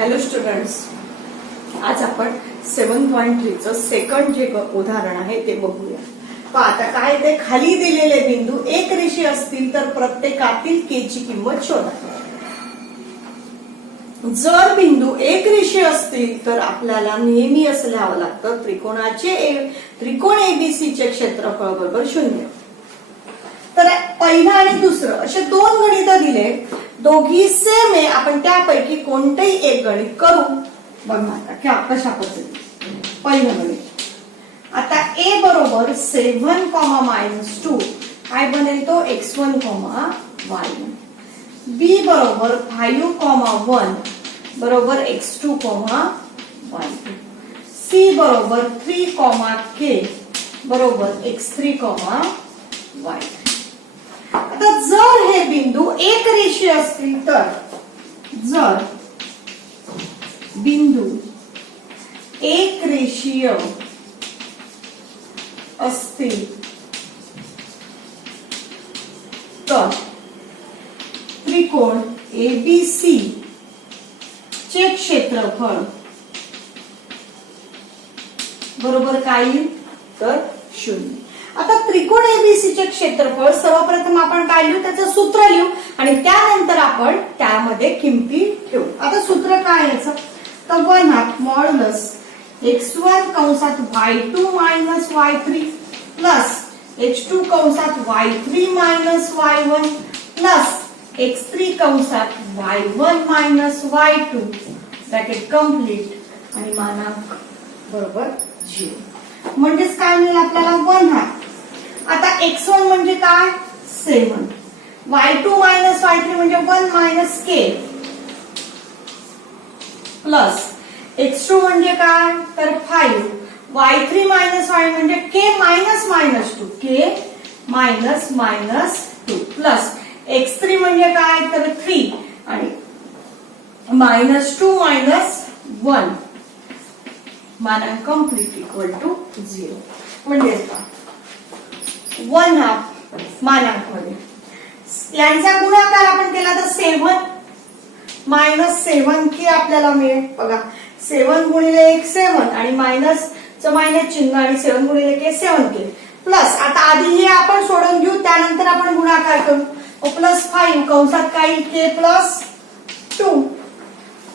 Hello students, आज आपण 7.3 चं सेकंड जे उदाहरण आहे ते बघूया. पहा आता काय ते खाली दिलेले बिंदू एक रेषीय असतील तर प्रत्येकातील के ची किंमत शोधा. जर बिंदू एक रेषीय असतील तर आपल्याला नेहमी असं लिहावं लागतं त्रिकोण एबीसी चे क्षेत्रफळ बरोबर 0. तर पहिलं आणि दुसरं असे दोन गणित दिले, दोघी सेम आहे. आपण त्यापैकी कोणतेही एक गणित करू. बघा आता कशा पद्धतीने. पहिलं गणित आता a बरोबर 7, -2 काय बनेल तो x1, y1. b बरोबर 5, 1 बरोबर x2, y2. c बरोबर 3, k बरोबर x3, y3. आता जर हे बिंदू एक रेषीय असतील तर जर बिंदू एक रेषीय असतील तर त्रिकोण एबीसी चे क्षेत्रफळ बरोबर काय येईल तर 0. आता त्रिकोण एबीसी चे क्षेत्रफळ सर्वप्रथम आपण काय लिहू, त्याचं सूत्र लिहू आणि त्यानंतर आपण त्यामध्ये किमती ठेवू. आता सूत्र काय याचं तर 1/2 मॉड्युलस x1 कंसात y2 - y3 प्लस x2 कंसात y3 - y1 प्लस x3 कंसात y1 - y2 ब्रॅकेट कंप्लीट आणि मानांक बरोबर 0. म्हणजेच काय मिळेल आपल्याला 1/2. आता x1 म्हणजे काय 7, y2 - y3 म्हणजे 1 - k प्लस x2 म्हणजे काय तर 5, y3 - y म्हणजे k -2 k -2 प्लस x3 म्हणजे काय तर 3 आणि -2 - 1 मानांक कंप्लीट इक्वल टू 0. म्हणजे 1/2 मानांक मध्ये यांचा गुणाकार आपण केला तर 7 - 7k आपल्याला मिळेल. बघा 7 गुणिले 1 7 आणि मायनसचं मायनस चिन्ह आणि 7 गुणिले k 7k प्लस आता आधी हे आपण सोडून घेऊ त्यानंतर आपण गुणाकार करू. प्लस 5 कंसात काय k प्लस 2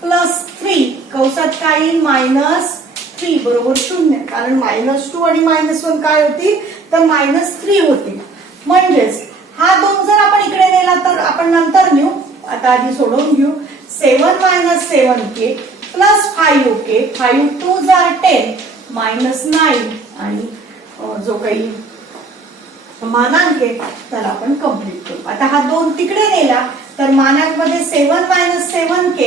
प्लस 3 कंसात काय -3 बरोबर 0 कारण -2 आणि -1 काय होती तर -3 होती. म्हणजेच हा 2 जर आपण इकडे नेला तर आपण नंतर नेऊ. आता आधी सोडवून घेऊ. 7 - 7k प्लस 5k 5 2 are 10 -9 आणि जो काही मानांक आहे त्याला आपण कंप्लीट करू. आता हा 2 तिकडे नेला तर मानांक मध्ये 7 - 7k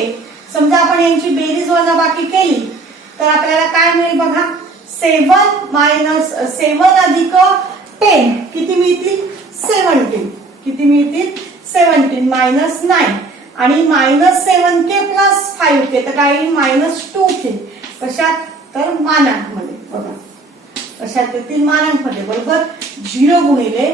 समजा आपण यांची बेरीज वजाबाकी केली तर आपल्याला काय मिळेल बघा 7 अधिक 10 किती मिळतील 17. किती मिळतील 17 -9 आणि -7k प्लस 5k तर काय -2k कशात तर मानांक मध्ये. बघा कशात येतील मानांक मध्ये बरोबर 0 गुणिले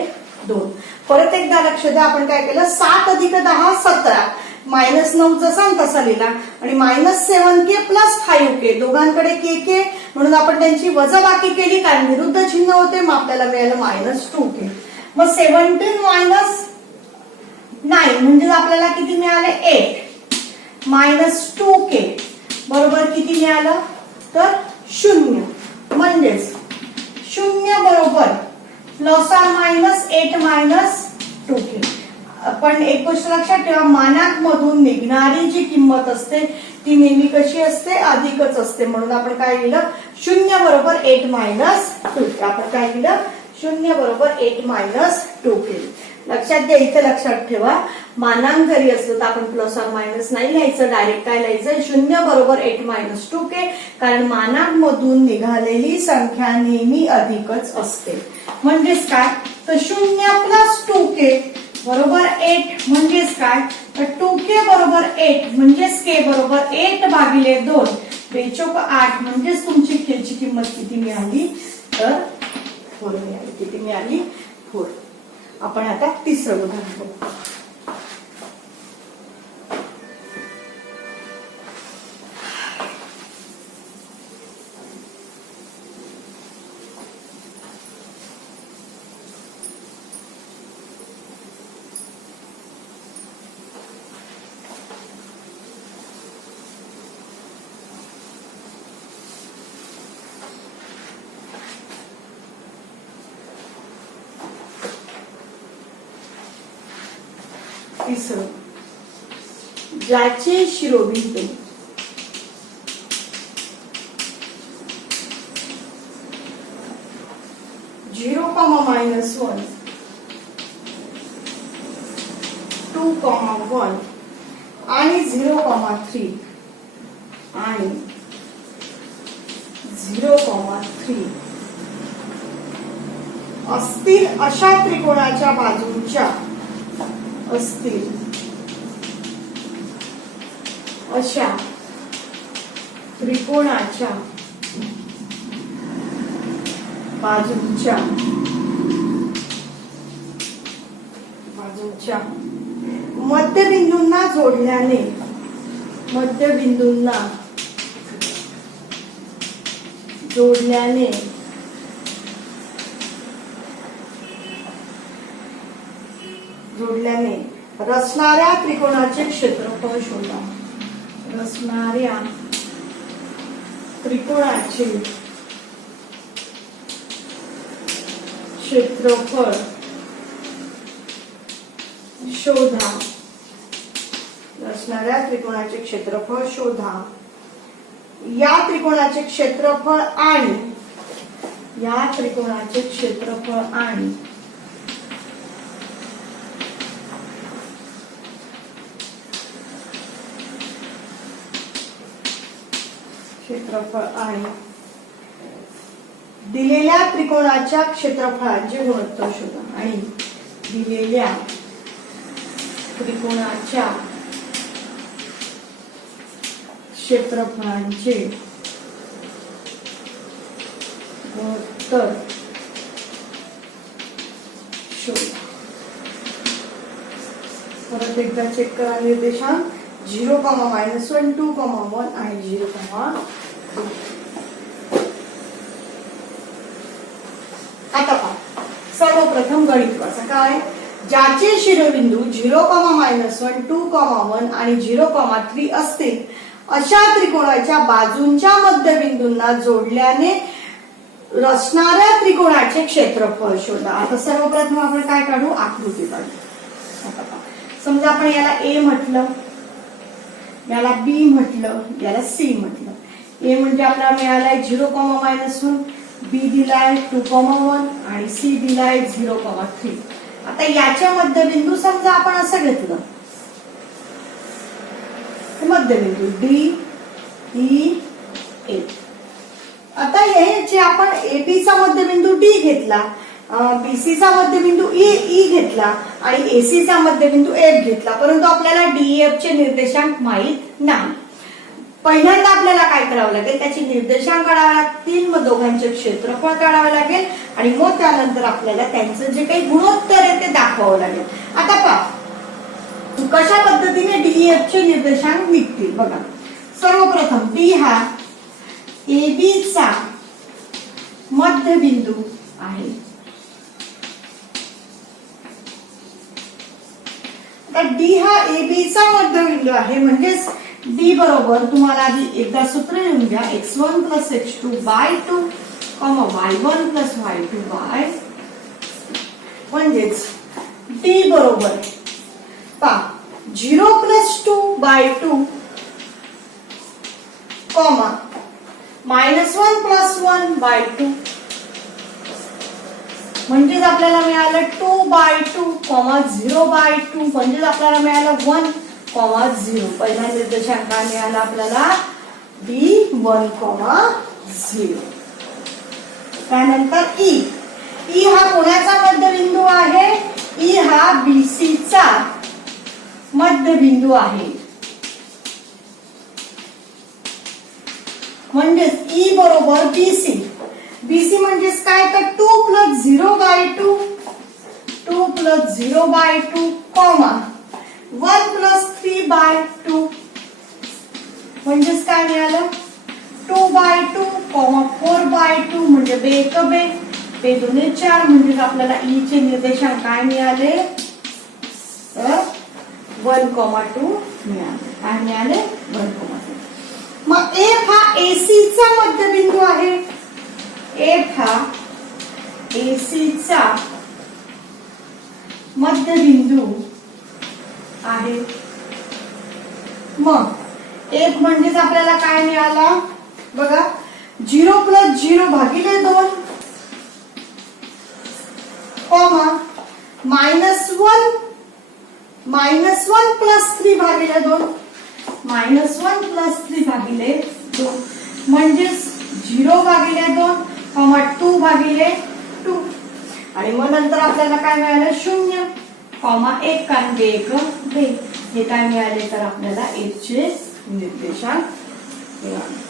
2. परत एकदा लक्ष द्या आपण काय केलं 7 अधिक 10 17 -9 जसा तसा लिहिला आणि -7k प्लस 5k दोघांकडे k म्हणून आपण त्यांची वजाबाकी केली कारण विरुद्ध चिन्ह होते मग आपल्याला मिळालं -2k. मग 17 - 9 म्हणजे आपल्याला किती मिळाले 8 -2k बरोबर किती मिळालं तर 0. म्हणजेच 0 बरोबर ±8 -2k. पण एक गोष्ट लक्षात ठेवा मानांक मधून निघणारी जी किंमत असते ती नेहमी कशी असते अधिकच असते. म्हणून आपण काय लिहिलं 0 बरोबर 8 - 2k. आपण काय लिहिलं 0 बरोबर 8 - 2k. लक्षात द्या इथे लक्षात ठेवा मानांक जरी असलं तर आपण प्लस ऑर मायनस नाही लिहायचं डायरेक्ट काय लिहायचं 0 बरोबर 8 - 2k कारण मानांक मधून निघालेली संख्या नेहमी अधिकच असते. म्हणजेच काय तर 0 + 2k बरोबर 8 म्हणजेच काय तर 2k बरोबर 8 म्हणजेच k बरोबर 8/2 बेचोक 8 म्हणजेच तुमची k ची किंमत किती मिळाली तर 4 मिळाली. किती मिळाली 4. आपण आता तिसरं उदाहरण बघू. लांबीसह ज्याचे शिरोबिंदू 0, -1, 2, 1 आणि 0, 3 आणि 0, 3 असतील अशा त्रिकोणाच्या बाजूंच्या अशा त्रिकोणाच्या बाजूंच्या मध्यबिंदूंना जोडल्याने रचणाऱ्या त्रिकोणाचे क्षेत्रफळ शोधा. रचणाऱ्या त्रिकोणाचे क्षेत्रफळ शोधा. रचणाऱ्या त्रिकोणाचे क्षेत्रफळ शोधा. या त्रिकोणाचे क्षेत्रफळ आणि दिलेल्या त्रिकोणाच्या क्षेत्रफळांचे गुणोत्तर शोधा. आणि दिलेल्या त्रिकोणाच्या क्षेत्रफळांचे गुणोत्तर शोधा. परत एकदा चेक करा. निर्देशांक 0, -1, 2, 1 आणि 0, 2. आता पहा, सर्वप्रथम गणित वाचा. काय? ज्याचे शिरोबिंदू 0, -1, 2, 1 आणि 0, 3 असतील अशा त्रिकोणाच्या बाजूंच्या मध्यबिंदूंना जोडल्याने रचणाऱ्या त्रिकोणाचे क्षेत्रफळ शोधा. आता सर्वप्रथम आपण काय काढू? आकृती काढू. आता पहा, समजा आपण याला A म्हटलं, याला B म्हटलं, याला C म्हटलं. A म्हणजे आपल्याला मिळालाय 0, -1, B दिलाय 2, 1 आणि C दिलाय 0, 3. आता याच्या मध्यबिंदू समजा आपण असं घेतलं, मध्यबिंदू D, E, A. आता हे जे आपण AB चा मध्यबिंदू D घेतला, BC चा मध्यबिंदू E घेतला आणि AC चा मध्यबिंदू F घेतला, परंतु आपल्याला DEF चे निर्देशांक माहित नाही. पहिल्यांदा आपल्याला काय करावं लागेल? त्याची निर्देशांक काढावे लागतील, मग दोघांचे क्षेत्रफळ काढावे लागेल आणि मग त्यानंतर आपल्याला त्यांचं जे काही गुणोत्तर आहे ते दाखवावं लागेल. आता पहा कशा पद्धतीने DEF चे निर्देशांक निघतील. बघा, सर्वप्रथम D हा AB चा मध्यबिंदू आहे. तर D हा AB चा मध्यबिंदू आहे, म्हणजेच D बरोबर तुम्हाला आधी एकदा सूत्र लिहून घ्या. x1 + x2/2, y1 + y2/, म्हणजेच D बरोबर 0 + 2/2, -1 + 1/2, म्हणजेच आपल्याला मिळालं 2/2, 0/2, म्हणजेच आपल्याला मिळालं 1, 0. पहिला निर्देशांक काय मिळाला आपल्याला? B1, 0. त्यानंतर E हा कोणाचा मध्यबिंदू आहे? E हा BC चा मध्यबिंदू आहे, म्हणजेच E बरोबर BC. BC म्हणजेच काय? तर 2 + 0/2, 2 + 0/2, 1 + 3/2, म्हणजेच काय मिळालं? 2/2, 4/2, म्हणजे बे 1 बे 2 4, म्हणजेच आपल्याला E चे निर्देशांक काय मिळाले? 1, 2 मिळाले. काय मिळाले? 1, 2. मग F हा AC चा मध्यबिंदू आहे. F हा AC चा मध्यबिंदू आहे. मग एक म्हणजेच आपल्याला काय मिळाला बघा, 0 + 0 भागिले 2 कॉमा -1 + 3 भागिले 2 -1 + 3 भागिले 2 म्हणजेच 0 भागिले 2 कॉमा 2 भागिले 2 आणि मग नंतर आपल्याला काय मिळालं 0 कॉमा 1 कारण 1 2 हे काय मिळाले तर आपल्याला f चे निर्देशांक मिळाले.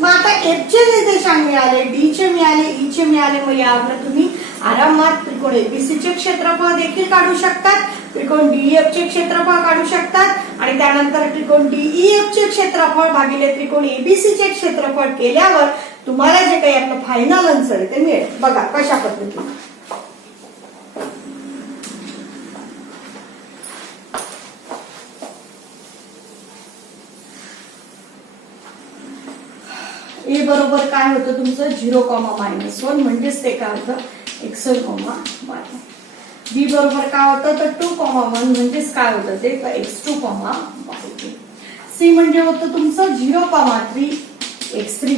मग आता f चे निर्देशांक मिळाले, d चे मिळाले, e चे मिळाले. मग यावर तुम्ही आरामात त्रिकोण एबीसी चे क्षेत्रफळ देखील काढू शकतात, त्रिकोण डीईएफ चे क्षेत्रफळ काढू शकतात आणि त्यानंतर त्रिकोण डीईएफ चे क्षेत्रफळ भागिले त्रिकोण एबीसी चे क्षेत्रफळ केल्यावर तुम्हाला जे काही आपलं फायनल आन्सर आहे ते मिळेल. बघा कशा पद्धतीने ए बरोबर काय होतं तुमचं 0, -1 म्हणजेच ते काय होतं x1, y. बी बरोबर काय होतं तर 2, 1 म्हणजेच काय होतं ते x2, y2. सी म्हणजे होतं तुमचं 0, 3 x3,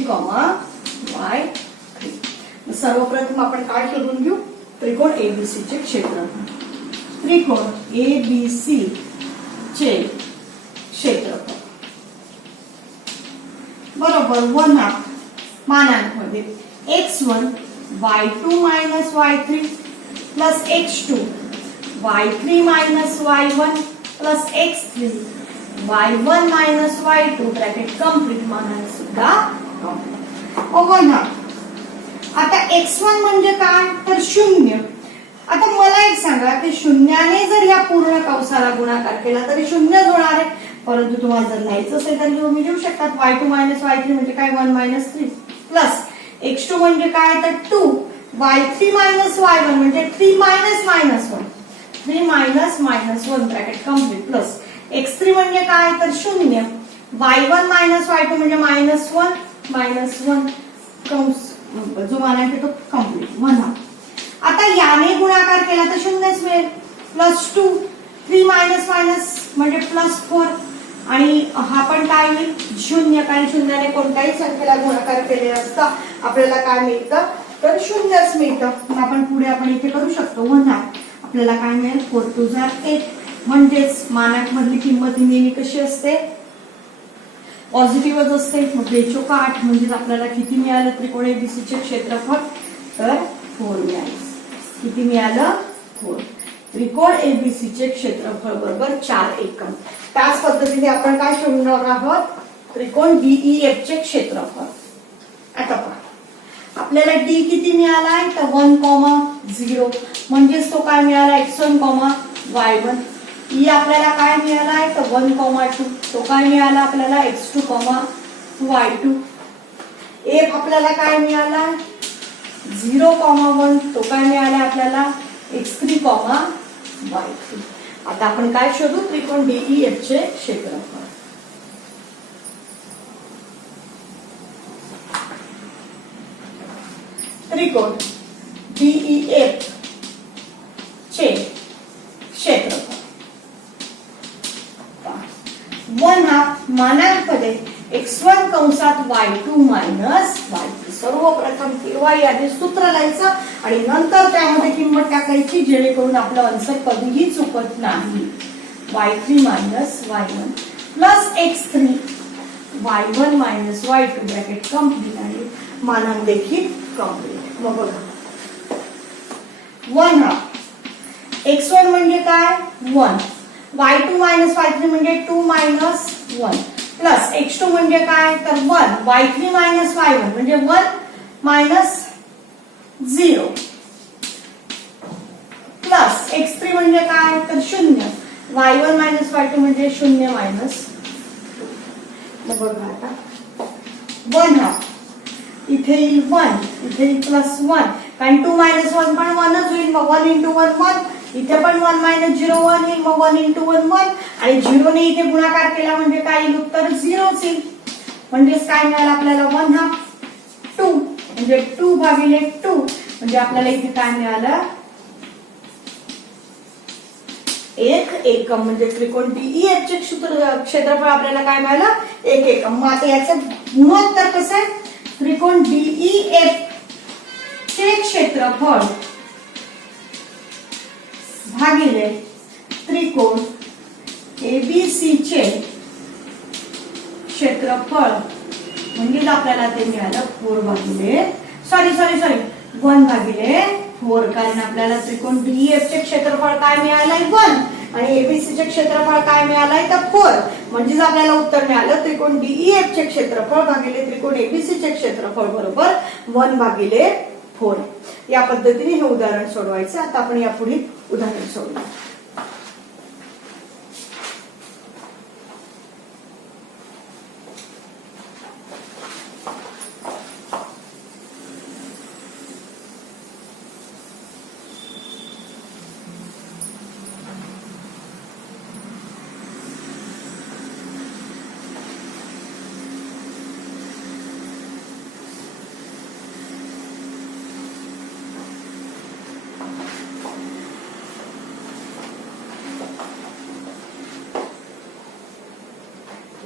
y3. सर्वप्रथम आपण काय शोधून घेऊ त्रिकोण एबीसी चे क्षेत्रफळ. त्रिकोण एबीसी चे क्षेत्रफळ बरोबर 1/2 मानांकमध्ये x1 y2 - y3 plus x2 y3 - y1 plus x3 y1 - y2 bracket complete मानांक सुद्धा आता x1 म्हणजे काय तर 0. आता मला एक सांगा की शून्याने जर या पूर्ण कंसाला गुणाकार केला तरी 0च होणार आहे, परंतु तुम्हाला जर लिहायचं असेल तर तुम्ही लिहू शकतात y2 - y3 म्हणजे काय 1 - 3 प्लस x2 म्हणजे काय तर 2 y3 - y1 म्हणजे 3 - -1 3 - ब्रॅकेट कंप्लीट प्लस x3 म्हणजे काय तर 0 y1 - y2 म्हणजे -1 कंस जो मानांक आहे तो कंप्लीट 1/2. आता याने गुणाकार केला तर 0च मिळेल प्लस 2 3 - म्हणजे +4 आणि हा पण काय होईल 0 कारण शून्याने कोणत्याही संख्येला गुणाकार केले असता आपल्याला काय मिळतं तर 0च मिळतं. मग आपण पुढे आपण इथे करू शकतो 1/2 आपल्याला काय मिळेल 4 2 8 म्हणजेच मानांक मधली किंमत नेहमी कशी असते पॉझिटिव्हच असते. मग 2 8 म्हणजे आपल्याला किती मिळालं त्रिकोण एबीसी चे क्षेत्रफळ तर 4 मिळालं. किती मिळालं 4. त्रिकोण एबीसी चे क्षेत्रफळ बरोबर 4 एकम. त्याच पद्धतीने आपण काय शोधणार आहोत त्रिकोण डीईएफ चे क्षेत्रफळ. आता पहा आपल्याला डी किती मिळालाय तर 1, 0 म्हणजेच तो काय मिळाला x1, y1. ई आपल्याला काय मिळालाय तर 1, 2 तो काय मिळाला आपल्याला x2, y2. एफ आपल्याला काय मिळाला 0, 1 तो काय मिळाला आपल्याला x3, y3. आता आपण काय शोधू त्रिकोण डीईएफ चे क्षेत्रफळ. त्रिकोण डीईएफ चे क्षेत्रफळ 1/2 मानांकमध्ये x1 कंसात y2 मायनस y3. सर्वप्रथम केव्हाही आधी सूत्र लिहायचं आणि नंतर त्यामध्ये किंमत टाकायची जेणेकरून आपलं आन्सर कधीही चुकत नाही. y3 minus y1 plus x3 y1 minus y2 bracket complete आणि मानांक देखील कंप्लीट. मग बघा 1/2 x1 म्हणजे काय 1 y2 मायनस y3 म्हणजे 2 मायनस 1 प्लस x2 म्हणजे काय तर 1 y3 मायनस y1 म्हणजे 1 मायनस 0 प्लस x3 म्हणजे काय तर 0 y1 मायनस y2 म्हणजे 0 मायनस 2. मग बघा आता 1/2 इथे येईल 1 इथे येईल प्लस 1 कारण 2 मायनस 1 पण 1च होईल. मग 1 × 1 1 इथे पण 1 मायनस 0 1 येईल. मग 1 × 1 1 आणि 0 ने इथे गुणाकार केला म्हणजे काय येईल उत्तर 0च येईल. म्हणजेच काय मिळालं आपल्याला 1/2 2 म्हणजे 2 भागिले 2 म्हणजे आपल्याला इथे काय मिळालं 1 एकम म्हणजे त्रिकोण DEF चे क्षेत्रफळ आपल्याला काय मिळालं 1 एकम. मग आता याचं गुणोत्तर कसं आहे त्रिकोण DEF चे क्षेत्रफळ भागिले त्रिकोण ABC चे क्षेत्रफळ म्हणजे आपल्याला ते मिळालं 4 भागिले 1 भागिले 4 कारण आपल्याला त्रिकोण DEF चे क्षेत्रफळ काय मिळालंय 1 आणि ABC चे क्षेत्रफळ काय मिळालंय तर 4 म्हणजे आपल्याला उत्तर मिळालं त्रिकोण DEF चे क्षेत्रफळ भागिले त्रिकोण ABC चे क्षेत्रफळ बरोबर 1 भागिले 4. या पद्धतीने हे उदाहरण सोडवायचं. आता आपण यापुढे उदाहरण सोडवू.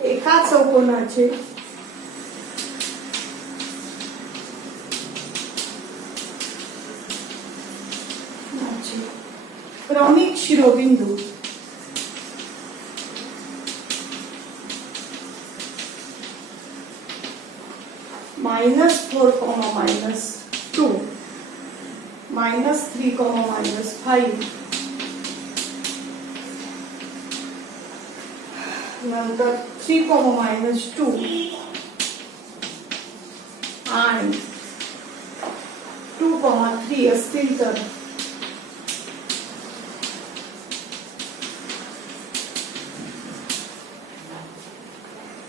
एका चौकोनाचे क्रमिक शिरोबिंदू -4, -2, -3, -5 नंतर 3, -2 आणि 2, 3 असतील तर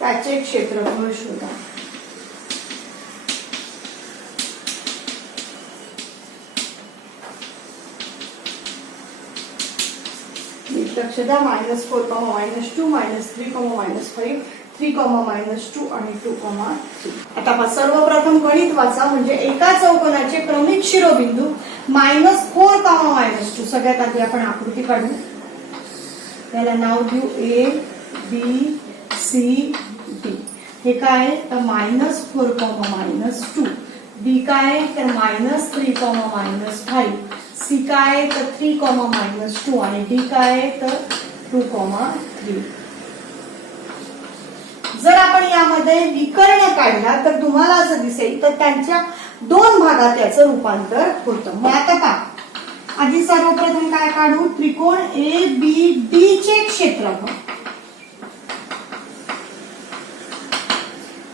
त्याचे क्षेत्रफळ शोधा. लक्ष द्या -4, -2, -3, -5, 3, -2 आणि 2, 3. आता सर्वप्रथम गणित वाचा म्हणजे एका चौकोनाचे क्रमिक शिरोबिंदू -4, -2 सगळ्यात आधी आपण आकृती काढू. त्याला नाव देऊ A B C D. हे काय तर -4, -2. B काय तर -3, -5. C काय तर 3, -2 आणि D काय तर 2, 3. जर आपण यामध्ये विकर्ण काढला तर तुम्हाला असं दिसेल तर त्यांच्या 2 भागात याचं रूपांतर होतं. मग आता पहा आधी सर्वप्रथम काय काढू त्रिकोण ABD चे क्षेत्रफळ.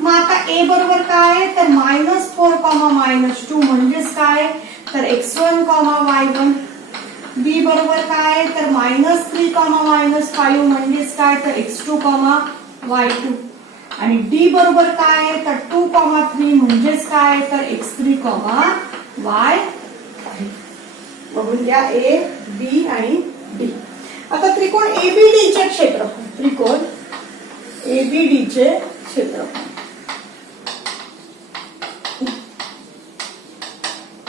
मग आता A बरोबर काय तर -4, -2 म्हणजेच काय तर x1, y1. B बरोबर काय तर -3, -5 म्हणजेच काय तर x2, y2 आणि D बरोबर काय तर 2, 3 म्हणजेच काय तर x3, y3. बघून घ्या A B आणि D. आता त्रिकोण ABD चे क्षेत्रफळ त्रिकोण ABD चे क्षेत्रफळ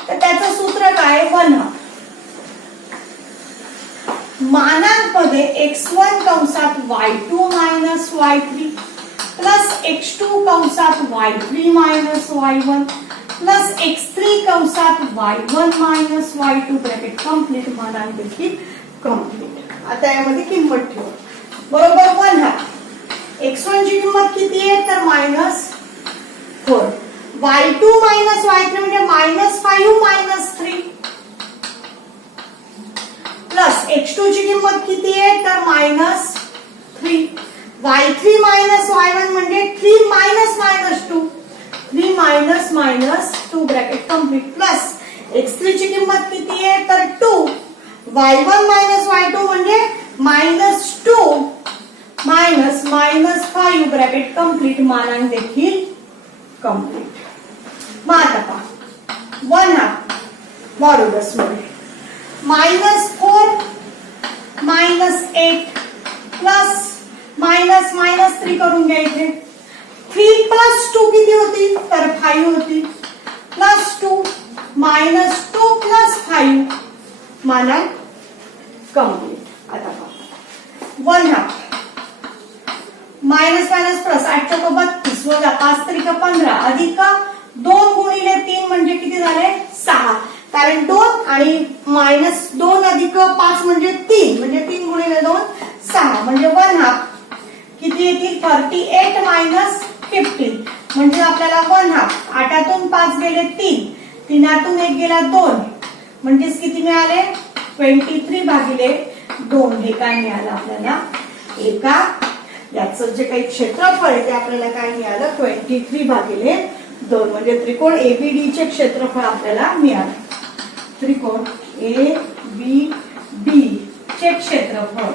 तर त्याचं सूत्र काय 1/2 मानांकमध्ये x1 कंसात y2 - y3 प्लस x2 कंसात y3 - y1 प्लस x3 कंसात y1 - y2 ब्रॅकेट कंप्लीट मानांक देखील कंप्लीट. आता यामध्ये किंमत ठेवू बरोबर 1/2 x1 ची किंमत किती आहे तर -4 y2 - y3 म्हणजे -5 - 3 प्लस x2 ची किंमत किती आहे तर -3 y3 - y1 म्हणजे 3 - 2 3 - 2 ब्रॅकेट कंप्लीट प्लस x3 ची किंमत किती आहे तर 2 y1 - y2 म्हणजे -2 -5 ब्रॅकेट कंप्लीट मानांक देखील कंप्लीट. मग आता पहा 1/2 मॉड्युलस मध्ये -4 -8 प्लस -3 करून घ्या इथे 3 + 2 किती होती तर 5 होती प्लस 2 -2 + 5 मानांक कंप्लीट. आता पहा 1/2 मायनस मायनस प्लस 8 चौक 32 वजा 5 त्रिक 15 अधिक 2 गुणिले 3 म्हणजे किती झाले 6 कारण 2 आणि मायनस 2 अधिक 5 म्हणजे 3 म्हणजे 3 गुणिले 2 6 म्हणजे 1/2 किती येतील 38 मायनस 15 म्हणजे आपल्याला 1/2 8तून 5 गेले 3 3तून 1 गेला 2 म्हणजे किती मिळाले 23/2 हे काय मिळालं आपल्याला एका याचं जे काही क्षेत्रफळ आहे ते आपल्याला काय मिळालं 23/2 म्हणजे त्रिकोण एबीडी चे क्षेत्रफळ आपल्याला मिळालं त्रिकोण एबीडी चे क्षेत्रफळ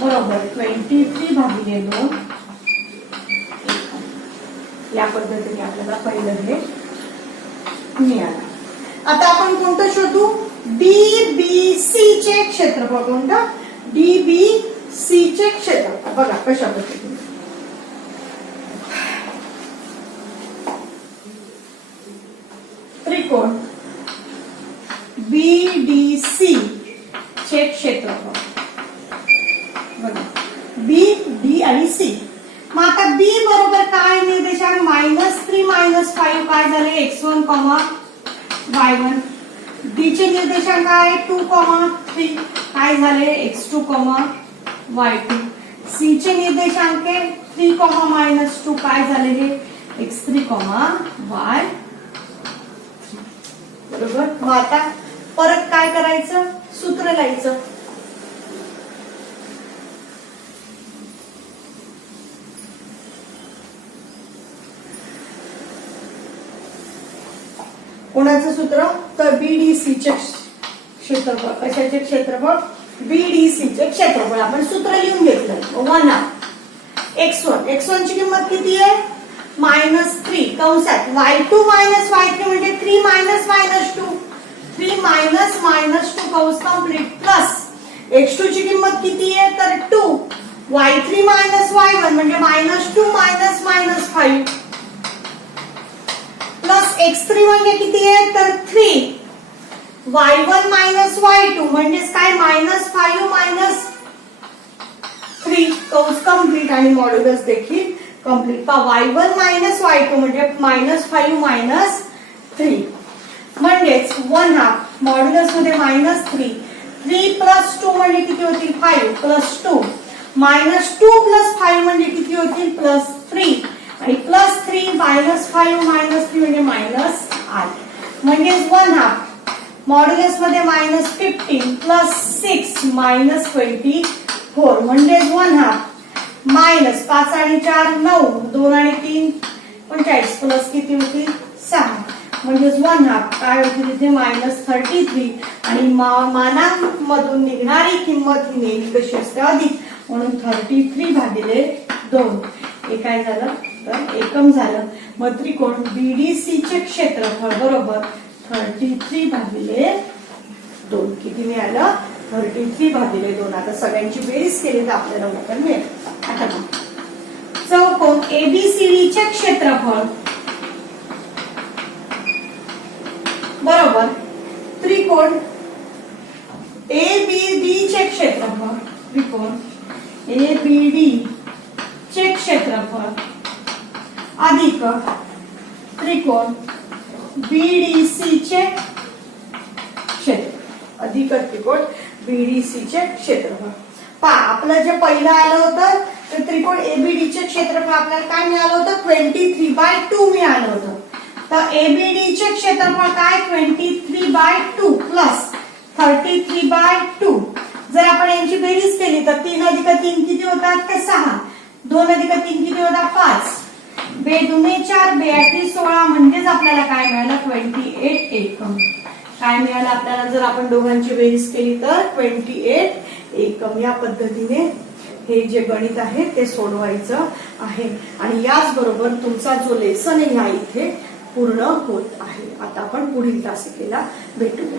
बरोबर 23/2 या पद्धतीने आपल्याला पहिलं हे मिळालं. आता आपण कोणतं शोधू डीबीसी चे क्षेत्रफळ कोणतं डीबीसी चे क्षेत्रफळ बघा कशा पद्धतीने त्रिकोण बीडीसी चे क्षेत्रफळ बघा बी डी आणि सी मग आता बी बरोबर काय निर्देशांक -3 - 5 काय झाले x1, y1 डी चे निर्देशांक काय 2, 3 काय झाले x2, y2 सी चे निर्देशांक 3, -2 काय झाले हे x3, y बरोबर. मग आता परत काय करायचं सूत्र लिहायचं कोणाचं सूत्र तर बीडीसी चे क्षेत्रफळ कशाचे क्षेत्रफळ बीडीसी चे क्षेत्रफळ आपण सूत्र लिहून घेतलं 1/2 x1 ची किंमत किती आहे -3 कंसात y2 - y3 म्हणजे 3 - 2 कंस कंप्लीट प्लस x2 ची किंमत किती आहे तर 2 y3 - y1 म्हणजे -2 - 5 प्लस x3 म्हणजे किती आहे तर 3 y1 - y2 म्हणजे काय -5 - 3 कंस कंप्लीट आणि मॉड्युलस देखील कंप्लीट पा y1 - y2 म्हणजे -5 - 3 म्हणजेच 1/2 मॉड्युलस मध्ये -3 3 + 2 म्हणजे किती होतील 5 + 2 -2 + 5 म्हणजे किती होतील +3 आणि +3 - 5 - 3 म्हणजे -8 म्हणजेच 1/2 मॉड्युलस मध्ये -15 + 6 -24 म्हणजेच 1/2 -5 आणि 4 9 2 आणि 3 45 प्लस किती होतील 6 म्हणजेच 1/2 काय होतील इथे -33 आणि मानांक मधून निघणारी किंमत ही नेहमी कशी असते अधिक म्हणून 33/2 हे काय झालं तर एकम झालं. मग त्रिकोण बीडीसी चे क्षेत्रफळ बरोबर 33/2 किती मिळालं 33/2 आता सगळ्यांची बेरीज केली तर आपल्याला उत्तर मिळेल. आता चौकोन एबीसीडी चे क्षेत्रफळ बरोबर त्रिकोण एबीडी चे क्षेत्रफळ त्रिकोण एबीडी चे क्षेत्रफळ अधिक त्रिकोण बीडीसी चे क्षेत्रफळ अधिक त्रिकोण बीडीसी चे क्षेत्रफळ पहा आपलं जे पहिलं आलं होतं ते त्रिकोण एबीडी चे क्षेत्रफळ आपल्याला काय मिळालं होतं 23/2 मिळालं होतं. तर एबीडी चे क्षेत्रफळ काय 23/2 प्लस 33/2 जर आपण यांची बेरीज केली तर 3 + 3 किती होतात ते 6 2 + 3 किती होतात 5 2 × 4 2 × 8 16 म्हणजेच आपल्याला काय मिळालं 28 एकम काय मिळालं आपल्याला जर आपण दोघांची बेरीज केली तर 28 एकम. या पद्धतीने हे जे गणित आहे ते सोडवायचं आहे आणि याच बरोबर तुमचा जो लेसन आहे हा इथे पूर्ण होत आहे. आता आपण पुढील तासिकेला भेटूया.